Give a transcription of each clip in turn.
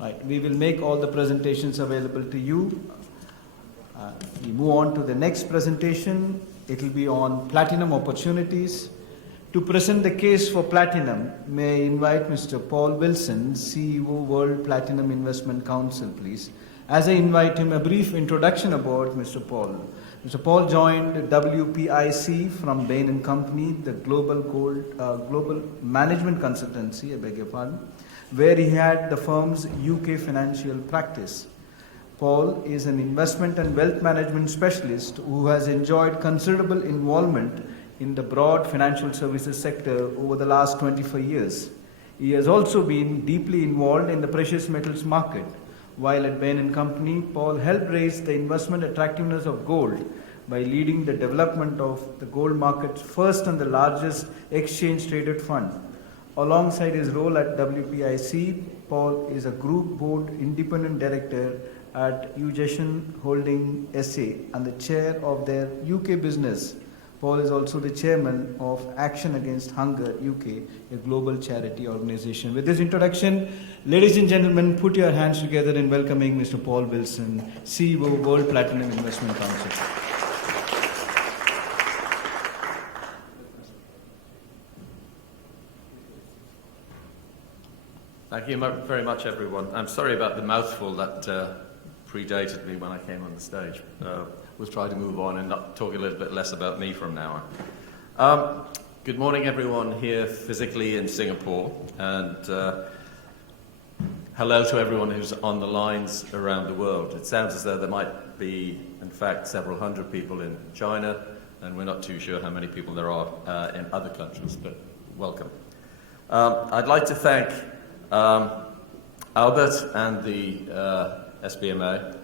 Right, we will make all the presentations available to you. We move on to the next presentation. It will be on platinum opportunities. To present the case for platinum, may I invite Mr. Paul Wilson, CEO, World Platinum Investment Council, please. As I invite him, a brief introduction about Mr. Paul. Mr. Paul joined WPIC from Bain & Company, the global management consultancy, I beg your pardon, where he had the firm's UK financial practice. Paul is an investment and wealth management specialist who has enjoyed considerable involvement in the broad financial services sector over the last 25 years. He has also been deeply involved in the precious metals market. While at Bain & Company, Paul helped raise the investment attractiveness of gold by leading the development of the gold market's first and the largest exchange-traded fund. Alongside his role at WPIC, Paul is a group board independent director at Eugestion Holding SA and the chair of their UK business. Paul is also the chairman of Action Against Hunger UK, a global charity organization. With this introduction, ladies and gentlemen, put your hands together in welcoming Mr. Paul Wilson, CEO, World Platinum Investment Council. Thank you very much, everyone. I'm sorry about the mouthful that predated me when I came on the stage. We'll try to move on and talk a little bit less about me from now on. Good morning, everyone here physically in Singapore, and hello to everyone who's on the lines around the world. It sounds as though there might be, in fact, several hundred people in China, and we're not too sure how many people there are in other countries, but welcome. I'd like to thank Albert and the SBMA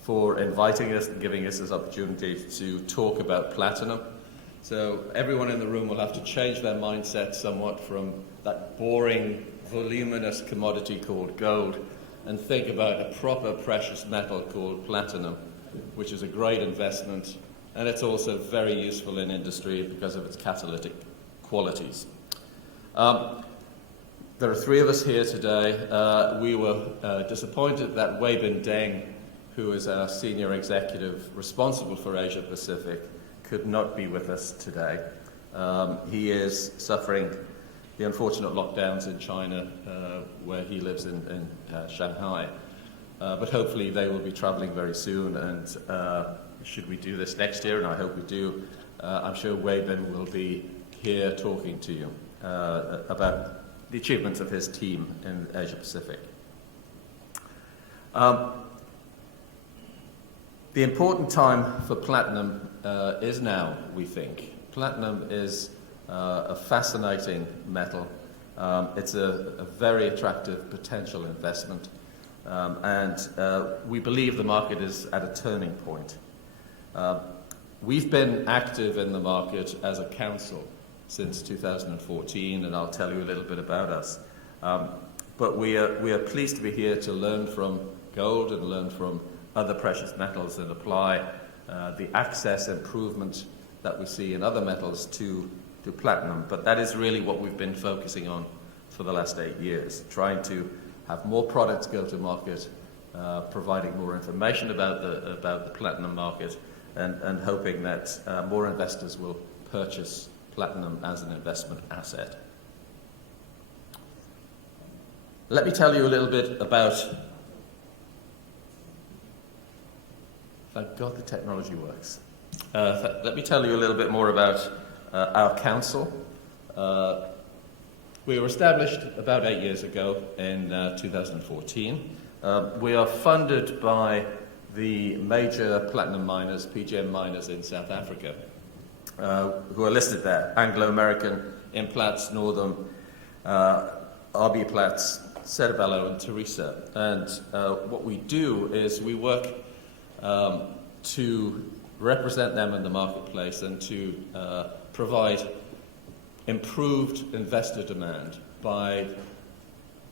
for inviting us and giving us this opportunity to talk about platinum. So everyone in the room will have to change their mindset somewhat from that boring, voluminous commodity called gold and think about a proper precious metal called platinum, which is a great investment, and it's also very useful in industry because of its catalytic qualities. There are three of us here today. We were disappointed that Wei Bin Deng, who is our senior executive responsible for Asia Pacific, could not be with us today. He is suffering the unfortunate lockdowns in China, where he lives in Shanghai. But hopefully they will be traveling very soon, and should we do this next year, and I hope we do, I'm sure Wei Bin will be here talking to you about the achievements of his team in Asia Pacific. The important time for platinum is now, we think. Platinum is a fascinating metal. It's a very attractive potential investment, and we believe the market is at a turning point. We've been active in the market as a council since 2014, and I'll tell you a little bit about us. But we are pleased to be here to learn from gold and learn from other precious metals and apply the access improvement that we see in other metals to platinum. But that is really what we've been focusing on for the last 8 years, trying to have more products go to market, providing more information about the platinum market, and hoping that more investors will purchase platinum as an investment asset. Let me tell you a little bit about, thank God the technology works. Let me tell you a little bit more about our council. We were established about 8 years ago in 2014. We are funded by the major platinum miners, PGM miners in South Africa, who are listed there: Anglo American, Implats, Northam, RBPlat, Cerebello, and Teresa. And what we do is we work to represent them in the marketplace and to provide improved investor demand by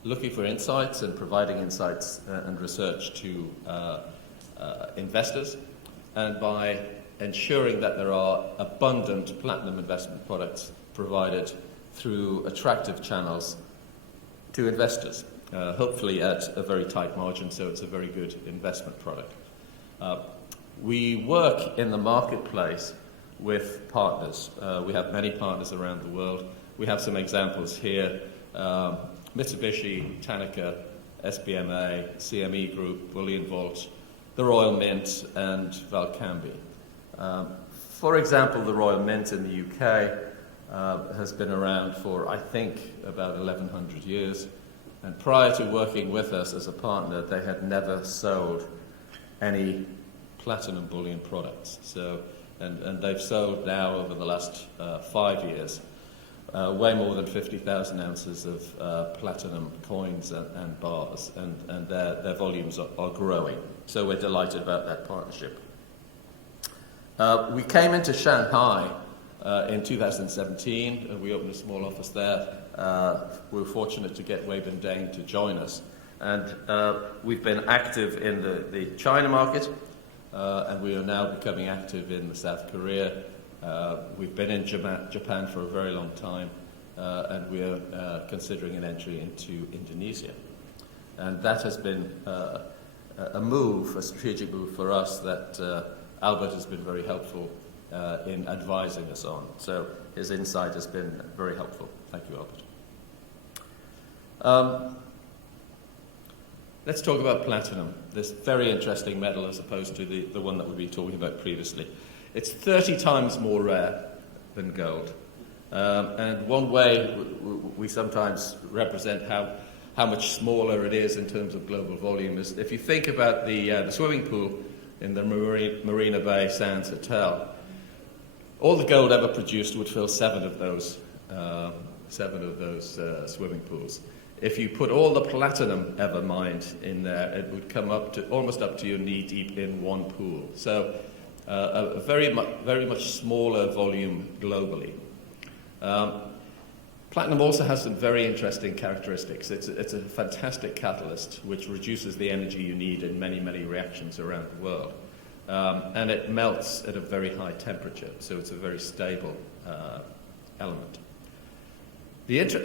looking for insights and providing insights and research to investors, and by ensuring that there are abundant platinum investment products provided through attractive channels to investors. hopefully at a very tight margin, so it's a very good investment product. We work in the marketplace with partners. We have many partners around the world. We have some examples here. Mitsubishi, Tanaka, SBMA, CME Group, Bullion Vault, the Royal Mint, and Valcambi. For example, the Royal Mint in the UK has been around for, I think, about 1100 years. And prior to working with us as a partner, they had never sold any platinum bullion products. So, and they've sold now over the last 5 years way more than 50,000 ounces of platinum coins and bars, and their volumes are growing. So we're delighted about that partnership. We came into Shanghai in 2017, and we opened a small office there. We were fortunate to get Weibin Deng to join us. And we've been active in the China market, and we are now becoming active in the South Korea. We've been in Japan for a very long time, and we are considering an entry into Indonesia. And that has been a move, a strategic move for us that Albert has been very helpful in advising us on. So his insight has been very helpful. Thank you, Albert. Let's talk about platinum, this very interesting metal as opposed to the one that we've been talking about previously. It's 30 times more rare than gold. And one way we sometimes represent how much smaller it is in terms of global volume is if you think about the swimming pool in the Marina Bay Sands Hotel. All the gold ever produced would fill 7 of those swimming pools. If you put all the platinum ever mined in there, it would come up to almost up to your knee deep in one pool. So a very much smaller volume globally. Platinum also has some very interesting characteristics. It's a fantastic catalyst which reduces the energy you need in many, many reactions around the world. And it melts at a very high temperature, so it's a very stable element.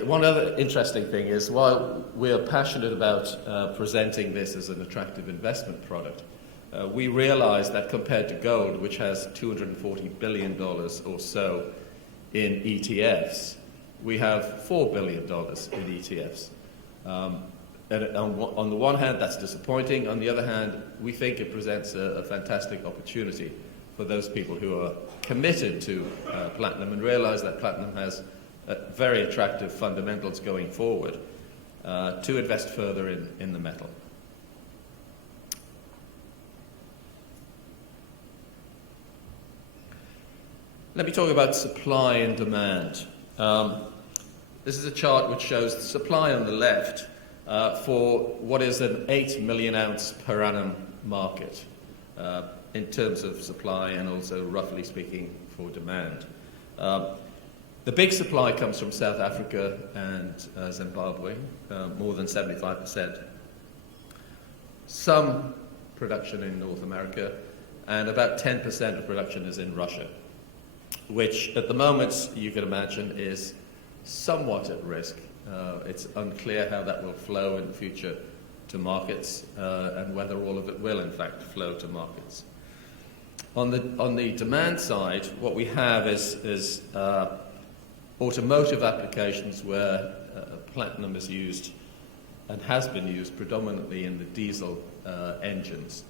One other interesting thing is, while we're passionate about presenting this as an attractive investment product, we realize that compared to gold, which has $240 billion or so in ETFs, we have $4 billion in ETFs. And on the one hand, that's disappointing. On the other hand, we think it presents a fantastic opportunity for those people who are committed to platinum and realize that platinum has very attractive fundamentals going forward to invest further in the metal. Let me talk about supply and demand. This is a chart which shows the supply on the left for what is an 8 million ounce per annum market in terms of supply and also, roughly speaking, for demand. The big supply comes from South Africa and Zimbabwe, more than 75%. Some production in North America, and about 10% of production is in Russia, which at the moment, you can imagine, is somewhat at risk. It's unclear how that will flow in the future to markets and whether all of it will, in fact, flow to markets. On the demand side, what we have is automotive applications where platinum is used and has been used predominantly in the diesel engines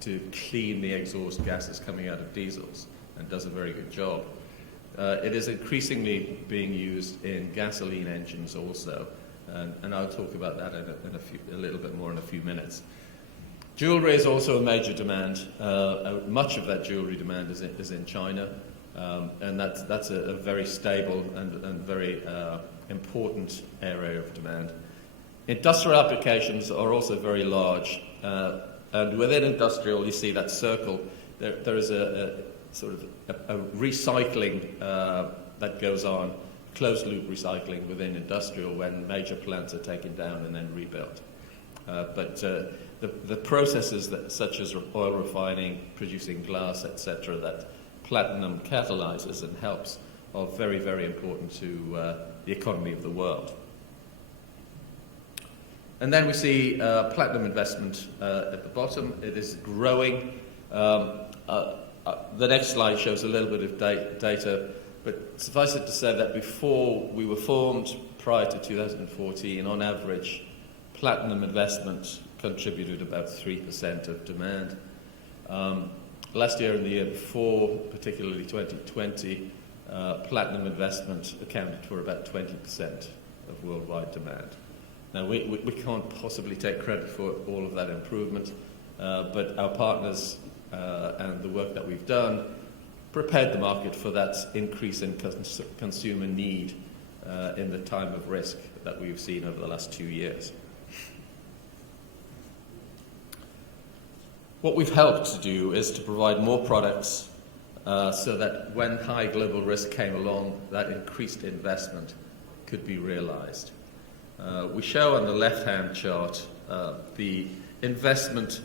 to clean the exhaust gases coming out of diesels, and does a very good job. It is increasingly being used in gasoline engines also, and I'll talk about that in a little bit more in a few minutes. Jewelry is also a major demand. Much of that jewelry demand is in China, and that's a very stable and very important area of demand. Industrial applications are also very large, and within industrial, you see that circle. There is a sort of a recycling that goes on, closed-loop recycling within industrial when major plants are taken down and then rebuilt. But the processes such as oil refining, producing glass, etc., that platinum catalyzes and helps are very, very important to the economy of the world. And then we see platinum investment at the bottom. It is growing. The next slide shows a little bit of data, but suffice it to say that before we were formed, prior to 2014, on average, platinum investment contributed about 3% of demand. Last year and the year before, particularly 2020, platinum investment accounted for about 20% of worldwide demand. Now, we can't possibly take credit for all of that improvement, but our partners and the work that we've done prepared the market for that increase in consumer need in the time of risk that we've seen over the last 2 years. What we've helped to do is to provide more products so that when high global risk came along, that increased investment could be realized. We show on the left-hand chart the investment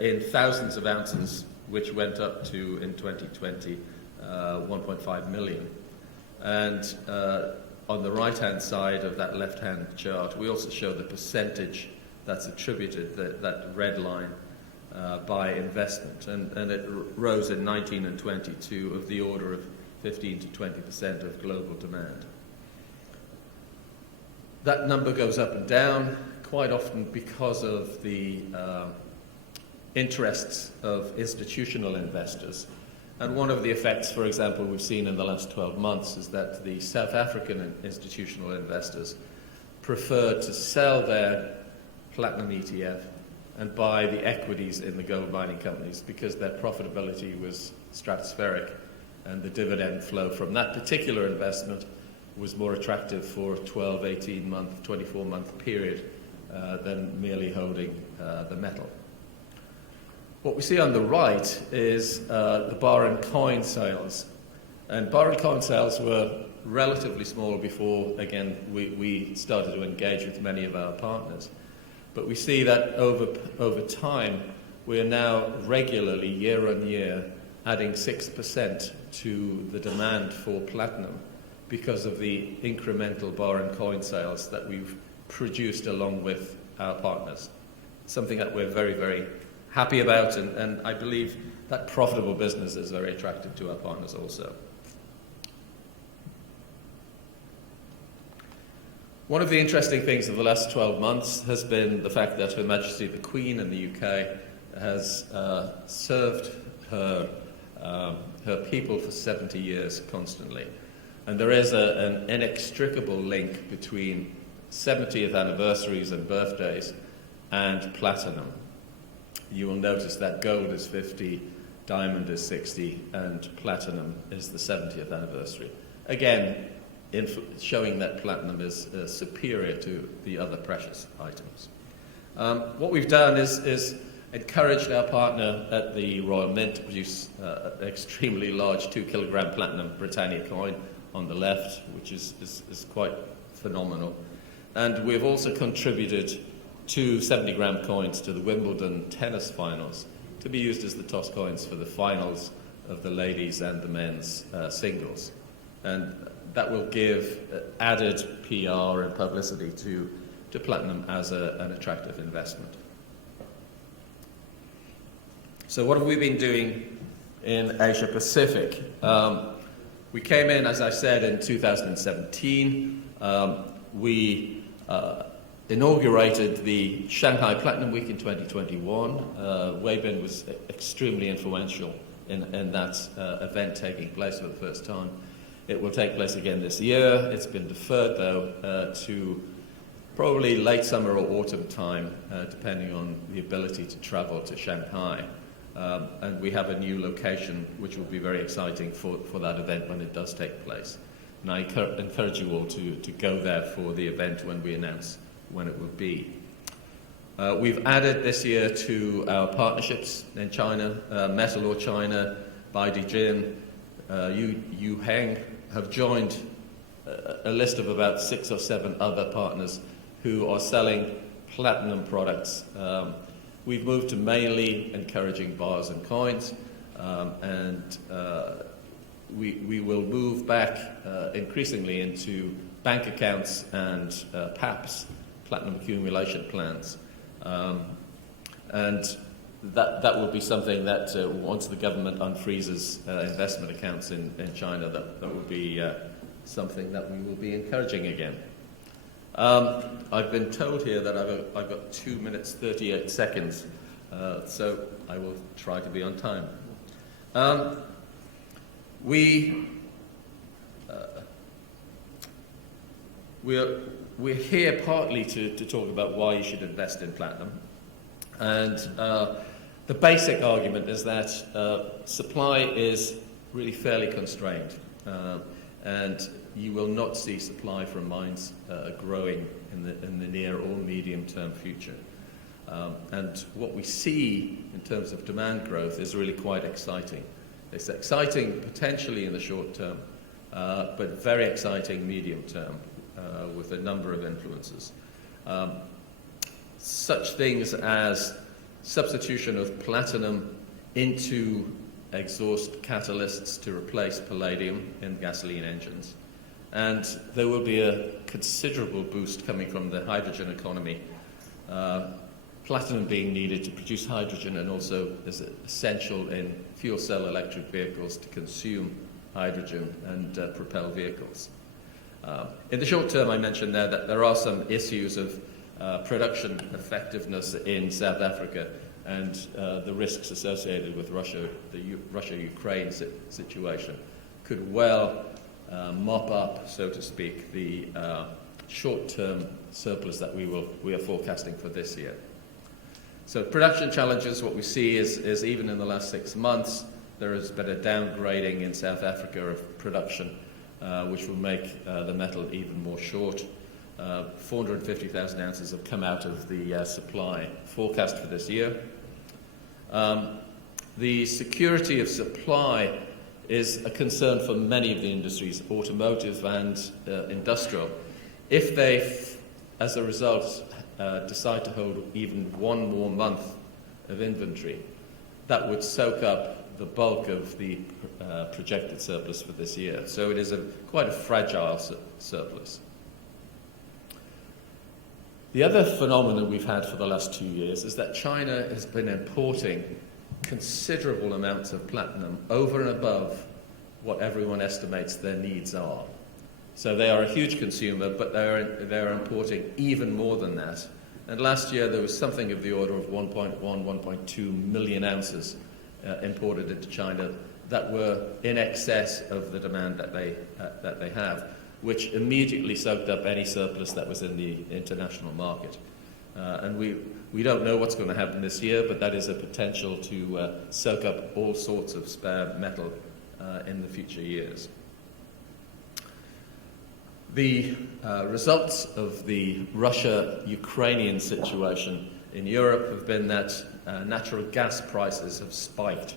in thousands of ounces, which went up to, in 2020, 1.5 million. And on the right-hand side of that left-hand chart, we also show the percentage that's attributed, that red line, by investment. And it rose in 19 and 22 of the order of 15 to 20% of global demand. That number goes up and down quite often because of the interests of institutional investors. And one of the effects, for example, we've seen in the last 12 months is that the South African institutional investors preferred to sell their platinum ETF and buy the equities in the gold mining companies because their profitability was stratospheric and the dividend flow from that particular investment was more attractive for a 12, 18-month, 24-month period than merely holding the metal. What we see on the right is the bar and coin sales. And bar and coin sales were relatively small before, again, we started to engage with many of our partners. But we see that over time, we are now regularly, year on year, adding 6% to the demand for platinum because of the incremental bar and coin sales that we've produced along with our partners. Something that we're very, very happy about, and I believe that profitable business is very attractive to our partners also. One of the interesting things of the last 12 months has been the fact that Her Majesty the Queen in the UK has served her people for 70 years constantly. And there is an inextricable link between 70th anniversaries and birthdays and platinum. You will notice that gold is 50, diamond is 60, and platinum is the 70th anniversary. Again, showing that platinum is superior to the other precious items. What we've done is encouraged our partner at the Royal Mint to produce an extremely large 2-kilogram platinum Britannia coin on the left, which is quite phenomenal. And we've also contributed 2 70-gram coins to the Wimbledon tennis finals to be used as the toss coins for the finals of the ladies and the men's singles. And that will give added PR and publicity to platinum as an attractive investment. So what have we been doing in Asia Pacific? We came in, as I said, in 2017. We inaugurated the Shanghai Platinum Week in 2021. Weibin was extremely influential in that event taking place for the first time. It will take place again this year. It's been deferred, though, to probably late summer or autumn time, depending on the ability to travel to Shanghai. And we have a new location, which will be very exciting for that event when it does take place. And I encourage you all to go there for the event when we announce when it will be. We've added this year to our partnerships in China, Metalor China, Baidijin, Yu Heng have joined a list of about 6 or 7 other partners who are selling platinum products. We've moved to mainly encouraging bars and coins, and we will move back increasingly into bank accounts and PAPs platinum accumulation plans. And that will be something that once the government unfreezes investment accounts in China, that will be something that we will be encouraging again. I've been told here that I've got 2 minutes 38 seconds, so I will try to be on time. We're here partly to talk about why you should invest in platinum, and the basic argument is that supply is really fairly constrained, and you will not see supply from mines growing in the near or medium-term future. And what we see in terms of demand growth is really quite exciting. It's exciting potentially in the short term, but very exciting medium term with a number of influences. Such things as substitution of platinum into exhaust catalysts to replace palladium in gasoline engines. And there will be a considerable boost coming from the hydrogen economy. Platinum being needed to produce hydrogen and also is essential in fuel cell electric vehicles to consume hydrogen and propel vehicles. In the short term, I mentioned there that there are some issues of production effectiveness in South Africa and the risks associated with the Russia-Ukraine situation could well mop up, so to speak, the short-term surplus that we are forecasting for this year. So production challenges, what we see is even in the last 6 months, there has been a downgrading in South Africa of production, which will make the metal even more short. 450,000 ounces have come out of the supply forecast for this year. The security of supply is a concern for many of the industries, automotive and industrial. If they, as a result, decide to hold even one more month of inventory, that would soak up the bulk of the projected surplus for this year. So it is quite a fragile surplus. The other phenomenon we've had for the last 2 years is that China has been importing considerable amounts of platinum over and above what everyone estimates their needs are. So they are a huge consumer, but they're importing even more than that. And last year there was something of the order of 1.2 million ounces imported into China that were in excess of the demand that they have, which immediately soaked up any surplus that was in the international market. And we don't know what's going to happen this year, but that is a potential to soak up all sorts of spare metal in the future years. The results of the Russia-Ukrainian situation in Europe have been that natural gas prices have spiked.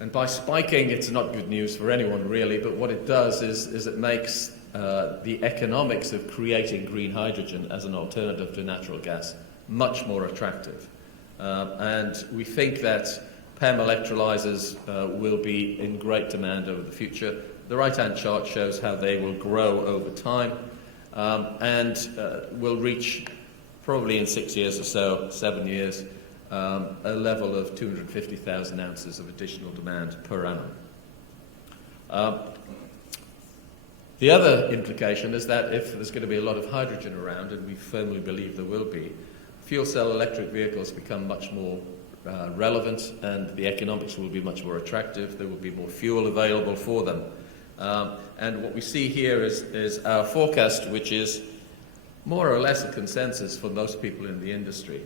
And by spiking, it's not good news for anyone really, but what it does is it makes the economics of creating green hydrogen as an alternative to natural gas much more attractive. And we think that PEM electrolyzers will be in great demand over the future. The right-hand chart shows how they will grow over time and will reach, probably in 6 years or so, 7 years, a level of 250,000 ounces of additional demand per annum. The other implication is that if there's going to be a lot of hydrogen around, and we firmly believe there will be, fuel cell electric vehicles become much more relevant and the economics will be much more attractive. There will be more fuel available for them. And what we see here is our forecast, which is more or less a consensus for most people in the industry,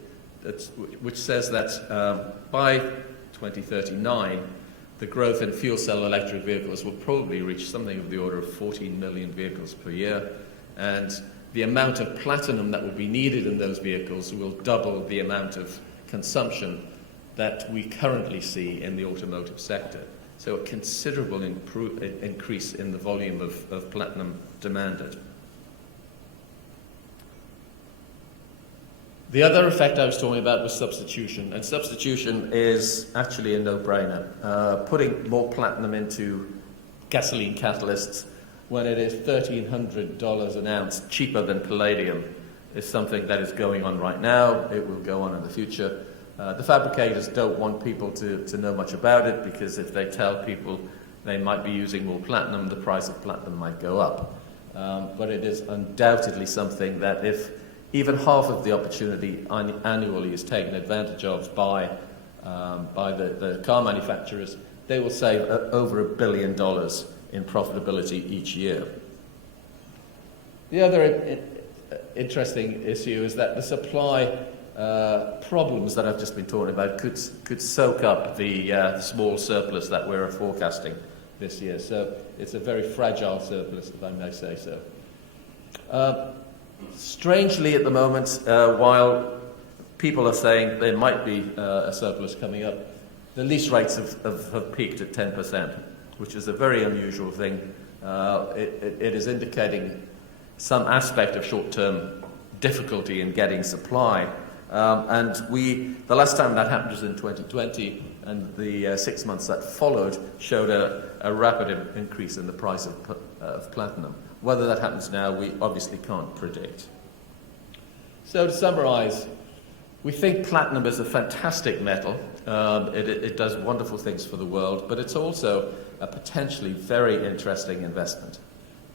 which says that by 2039, the growth in fuel cell electric vehicles will probably reach something of the order of 14 million vehicles per year, and the amount of platinum that will be needed in those vehicles will double the amount of consumption that we currently see in the automotive sector. So a considerable increase in the volume of platinum demanded. The other effect I was talking about was substitution, and substitution is actually a no-brainer. Putting more platinum into gasoline catalysts when it is $1,300 an ounce cheaper than palladium is something that is going on right now. It will go on in the future. The fabricators don't want people to know much about it, because if they tell people they might be using more platinum, the price of platinum might go up. But it is undoubtedly something that if even half of the opportunity annually is taken advantage of by the car manufacturers, they will save over $1 billion in profitability each year. The other interesting issue is that the supply problems that I've just been talking about could soak up the small surplus that we're forecasting this year. So it's a very fragile surplus, if I may say so. Strangely, at the moment, while people are saying there might be a surplus coming up, the lease rates have peaked at 10%, which is a very unusual thing. It is indicating some aspect of short-term difficulty in getting supply. And the last time that happened was in 2020, and the 6 months that followed showed a rapid increase in the price of platinum. Whether that happens now, we obviously can't predict. So to summarize, we think platinum is a fantastic metal. It does wonderful things for the world, but it's also a potentially very interesting investment.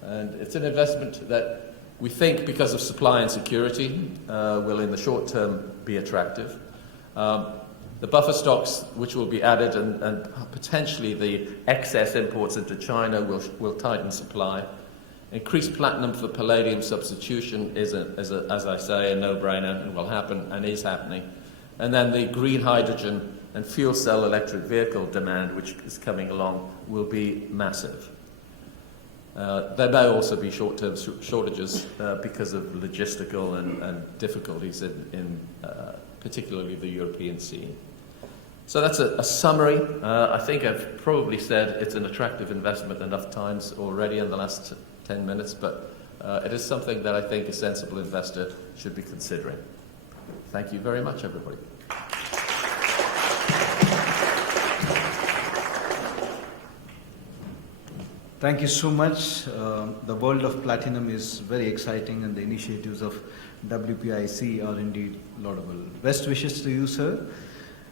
And it's an investment that we think, because of supply and security, will in the short term be attractive. The buffer stocks which will be added, and potentially the excess imports into China will tighten supply. Increased platinum for palladium substitution is, as I say, a no-brainer, and will happen and is happening. And then the green hydrogen and fuel cell electric vehicle demand, which is coming along, will be massive. There may also be short-term shortages because of logistical and difficulties in particularly the European scene. So that's a summary. I think I've probably said it's an attractive investment enough times already in the last 10 minutes, but it is something that I think a sensible investor should be considering. Thank you very much, everybody. Thank you so much. The world of platinum is very exciting, and the initiatives of WPIC are indeed laudable. Best wishes to you, sir.